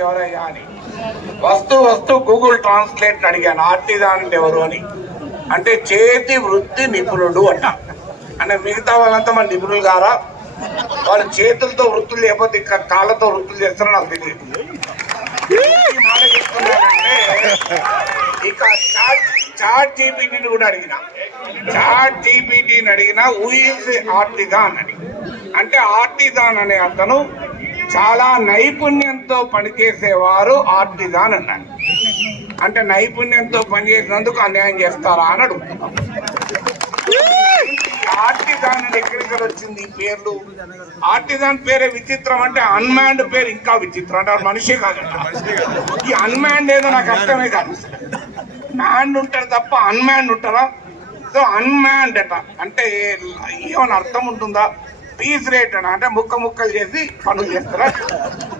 ఎవరయ్యా అని వస్తూ గూగుల్ ట్రాన్స్లేట్ అడిగాను ఆర్టిజాన్ అంటే ఎవరు అని. అంటే చేతి వృత్తి నిపుణుడు అంట. అంటే మిగతా వాళ్ళంతా మన నిపుణులు గారా, వాళ్ళు చేతులతో వృత్తులు లేకపోతే ఇక్కడ కాళ్ళతో వృత్తులు చేస్తారో నాకు తెలియదు. మాట చెప్తున్నానంటే ఇక చాట్ జీపీటీని కూడా అడిగిన హూ ఈజ్ ఆర్టిజాన్ అని. అంటే ఆర్టిజాన్ అనే అతను చాలా నైపుణ్యంతో పనిచేసేవారు ఆర్టిజాన్ అన్నారు. అంటే నైపుణ్యంతో పనిచేసినందుకు అన్యాయం చేస్తారా అని అడుగుతున్నాం. ఆర్టిజాన్ అని ఎక్కడికి వచ్చింది ఈ పేర్లు? ఆర్టిజాన్ పేరే విచిత్రం. అంటే అన్మాన్డ్ పేరు ఇంకా విచిత్రం. అంటే మనిషే కాదంట. ఈ అన్మాన్డ్ ఏదో నాకు అర్థమే కాదు. మ్యాన్డ్ ఉంటారు తప్ప అన్మాన్డ్ ఉంటారా? సో అన్మాన్డ్ అట అంటే ఏమైనా అర్థం ఉంటుందా? పీస్ రేట్ అని అంటే ముక్కలు చేసి పనులు చేస్తారా?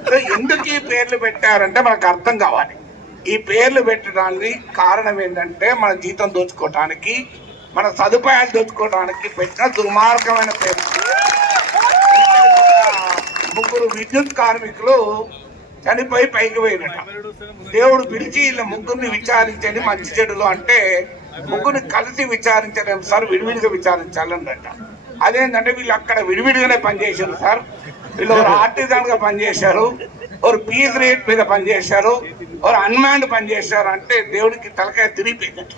సో ఎందుకు ఈ పేర్లు పెట్టారంటే మనకు అర్థం కావాలి. ఈ పేర్లు పెట్టడానికి కారణం ఏంటంటే మన జీతం దోచుకోవటానికి, మన సదుపాయాలు దోచుకోవడానికి పెట్టిన దుర్మార్గమైన పేరు. ముగ్గురు విద్యుత్ కార్మికులు చనిపోయి పైకి పోయినట. దేవుడు పిలిచి ఇలా ముగ్గురిని విచారించండి మంచి చెడులు అంటే ముగ్గురిని కలిసి విచారించలేము సార్, విడివిడిగా విచారించాలన్నట. అదేంటంటే వీళ్ళు అక్కడ విడివిడిగానే పనిచేశారు సార్. వీళ్ళు ఒక ఆర్టిజాన్ గా పనిచేశారు, ఒక పీస్ రేట్ మీద పనిచేశారు, ఒక అన్మాన్డ్ పనిచేశారు. అంటే దేవుడికి తలకాయ తిరిగిపోయిందట.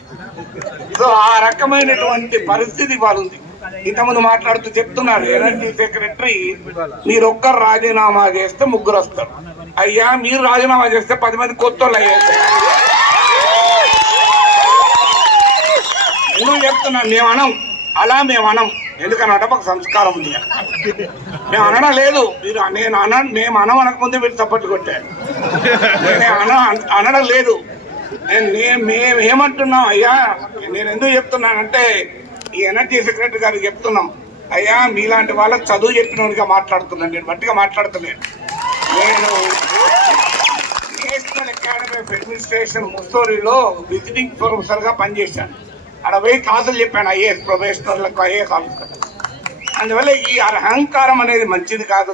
సో ఆ రకమైనటువంటి పరిస్థితి వాళ్ళు ఉంది. ఇంతకుముందు మాట్లాడుతూ చెప్తున్నారు ఎనర్జీ సెక్రటరీ, మీరు ఒక్కరు రాజీనామా చేస్తే ముగ్గురు వస్తారు. అయ్యా మీరు రాజీనామా చేస్తే 10 మంది కొత్త వాళ్ళు అయ్యారు. ఎందుకు చెప్తున్నాను? మేము అనం ఎందుకనంటే మాకు సంస్కారం ఉంది. మేము అనడం లేదు. మీరు మేము అనకముందే మీరు చప్పట్లు కొట్టారు. అనడం లేదు. మేము ఏమంటున్నాం అయ్యా, నేను ఎందుకు చెప్తున్నానంటే ఈ ఎనర్జీ సెక్రటరీ గారికి చెప్తున్నాం, అయ్యా మీలాంటి వాళ్ళకి చదువు చెప్పినోడిగా మాట్లాడుతున్నాను, నేను బట్టిగా మాట్లాడుతున్నాను. నేను నేషనల్ అకాడమీ ఆఫ్ అడ్మినిస్ట్రేషన్ ముస్తోరిలో విజిటింగ్ ప్రొఫెసర్గా పనిచేశాను. అక్కడ పోయి క్లాసులు చెప్పాను ఐఏఎస్ ప్రొఫెషనర్లకు, ఐఏఎస్ ఆఫీసర్లకు. అందువల్ల ఈ అహంకారం అనేది మంచిది కాదు.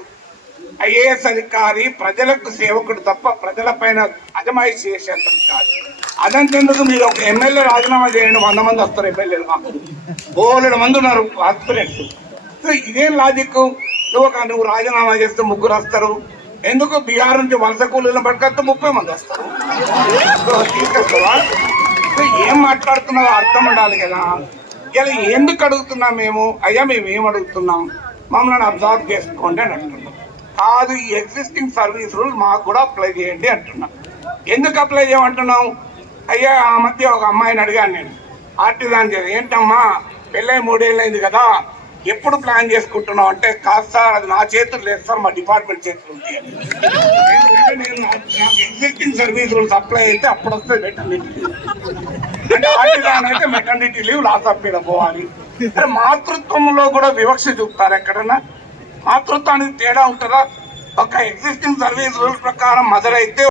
ఐఏఎస్ అధికారి ప్రజలకు సేవకుడు తప్ప ప్రజల పైన అజమాయిషి చేసేంత కాదు. అదంతెందుకు మీరు ఒక ఎమ్మెల్యే రాజీనామా చేయండి, 100 మంది వస్తారు ఎమ్మెల్యేలు. మాకు 200 మంది ఉన్నారు ఆస్పిరెంట్స్. సో ఇదేం లాజిక్? నువ్వు రాజీనామా చేస్తే ముగ్గురు వస్తారు. ఎందుకు బీహార్ నుంచి వలస కూలీలను పట్టుకొస్తే 30 మంది వస్తారు. తీసుకొస్తావా? ఏం మాట్లాడుతున్నావో అర్థం ఉండాలి కదా. ఇలా ఎందుకు అడుగుతున్నాం మేము? అయ్యా మేము ఏం అడుగుతున్నాం, మమ్మల్ని అబ్జర్వ్ చేసుకోండి అని అంటున్నాం. కాదు, ఈ ఎగ్జిస్టింగ్ సర్వీస్ రూల్ మాకు కూడా అప్లై చేయండి అంటున్నాం. ఎందుకు అప్లై చేయమంటున్నాం? అయ్యా ఆ మధ్య ఒక అమ్మాయిని అడిగాను నేను, ఆర్టిజాన్ చేసి, ఏంటమ్మా పెళ్ళై 3 ఏళ్ళు అయింది కదా, ఎప్పుడు ప్లాన్ చేసుకుంటున్నావు అంటే, కాదు సార్ అది నా చేతులు లేదు సార్, మా డిపార్ట్మెంట్ చేతులు ఉంది. ఎందుకంటే నేను నాకు ఎగ్జిస్టింగ్ సర్వీస్ రూల్స్ అప్లై అయితే అప్పుడు వస్తుంది మెటర్నిటీ లీవ్. అంటే ఆర్టిజాన్ అయితే మెటర్నిటీ లీవ్ లాస్ ఆఫ్ మీద పోవాలి. మాతృత్వంలో కూడా వివక్ష చూపుతారు ఎక్కడన్నా? మాతృత్వానికి తేడా ఉంటుందా? ఒక ఎగ్జిస్టింగ్ సర్వీస్ రూల్స్ ప్రకారం మదర్ అయితే